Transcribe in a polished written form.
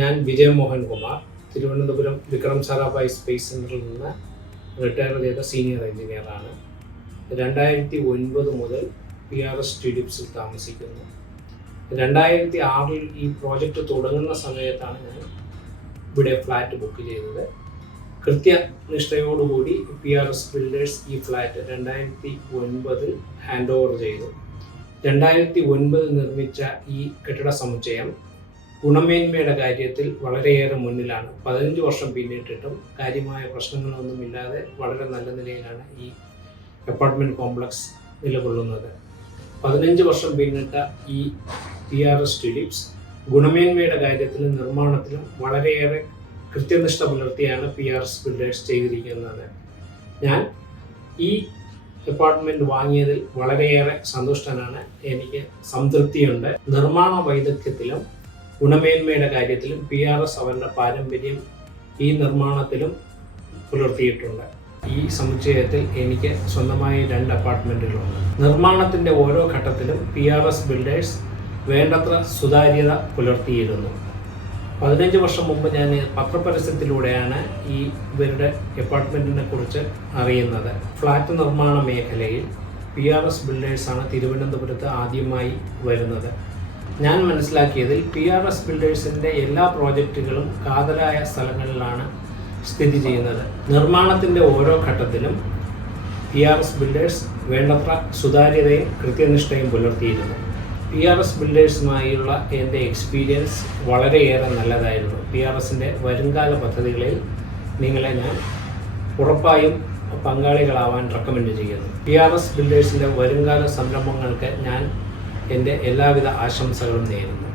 ഞാൻ വിജയ് മോഹൻ കുമാർ, തിരുവനന്തപുരം വിക്രം സാരാഭായ് സ്പേസ് സെൻറ്ററിൽ നിന്ന് റിട്ടയർ ചെയ്ത സീനിയർ എഞ്ചിനീയറാണ്. 2009 മുതൽ PRS TDIPSൽ താമസിക്കുന്നു. 2006 ഈ പ്രോജക്റ്റ് തുടങ്ങുന്ന സമയത്താണ് ഞാൻ ഇവിടെ ഫ്ലാറ്റ് ബുക്ക് ചെയ്തത്. കൃത്യനിഷ്ഠയോടുകൂടി PRS ബിൽഡേഴ്സ് ഈ ഫ്ലാറ്റ് 2009 ഹാൻഡ് ഓവർ ചെയ്തു. 2009 നിർമ്മിച്ച ഈ കെട്ടിട സമുച്ചയം ഗുണമേന്മയുടെ കാര്യത്തിൽ വളരെയേറെ മുന്നിലാണ്. 15 വർഷം പിന്നിട്ടിട്ടും കാര്യമായ പ്രശ്നങ്ങളൊന്നുമില്ലാതെ വളരെ നല്ല നിലയിലാണ് ഈ അപ്പാർട്ട്മെൻറ്റ് കോംപ്ലക്സ് നിലകൊള്ളുന്നത്. 15 വർഷം പിന്നിട്ട ഈ PRS TDIPS ഗുണമേന്മയുടെ കാര്യത്തിലും നിർമ്മാണത്തിലും വളരെയേറെ കൃത്യനിഷ്ഠ പുലർത്തിയാണ് PRS ബിൽഡേഴ്സ് ചെയ്തിരിക്കുന്നത്. ഞാൻ ഈ അപ്പാർട്ട്മെൻറ്റ് വാങ്ങിയതിൽ വളരെയേറെ സന്തുഷ്ടനാണ്. എനിക്ക് സംതൃപ്തിയുണ്ട്. നിർമ്മാണ വൈദഗ്ധ്യത്തിലും ഗുണമേന്മയുടെ കാര്യത്തിലും PRS അവരുടെ പാരമ്പര്യം ഈ നിർമ്മാണത്തിലും പുലർത്തിയിട്ടുണ്ട്. ഈ സമുച്ചയത്തിൽ എനിക്ക് സ്വന്തമായി 2 അപ്പാർട്ട്മെൻറ്റുകളുണ്ട്. നിർമ്മാണത്തിൻ്റെ ഓരോ ഘട്ടത്തിലും PRS ബിൽഡേഴ്സ് വേണ്ടത്ര സുതാര്യത പുലർത്തിയിരുന്നു. 15 വർഷം മുമ്പ് ഞാൻ പത്രപരസ്യത്തിലൂടെയാണ് ഇവരുടെ അപ്പാർട്ട്മെൻറ്റിനെ കുറിച്ച് അറിയുന്നത്. ഫ്ലാറ്റ് നിർമ്മാണ മേഖലയിൽ PRS ബിൽഡേഴ്സാണ് തിരുവനന്തപുരത്ത് ആദ്യമായി വരുന്നത്. ഞാൻ മനസ്സിലാക്കിയതിൽ PRS ബിൽഡേഴ്സിൻ്റെ എല്ലാ പ്രോജക്റ്റുകളും കാതലായ സ്ഥലങ്ങളിലാണ് സ്ഥിതി ചെയ്യുന്നത്. നിർമ്മാണത്തിൻ്റെ ഓരോ ഘട്ടത്തിലും PRS ബിൽഡേഴ്സ് വേണ്ടത്ര സുതാര്യതയും കൃത്യനിഷ്ഠയും പുലർത്തിയിരുന്നു. PRS ബിൽഡേഴ്സുമായുള്ള എൻ്റെ എക്സ്പീരിയൻസ് വളരെയേറെ നല്ലതായിരുന്നു. PRSൻ്റെ വരുംകാല പദ്ധതികളിൽ നിങ്ങളെ ഞാൻ ഉറപ്പായും പങ്കാളികളാവാൻ റെക്കമെൻഡ് ചെയ്യുന്നു. PRS ബിൽഡേഴ്സിൻ്റെ വരുംകാല സംരംഭങ്ങൾക്ക് ഞാൻ എൻ്റെ എല്ലാവിധ ആശംസകളും നേരുന്നു.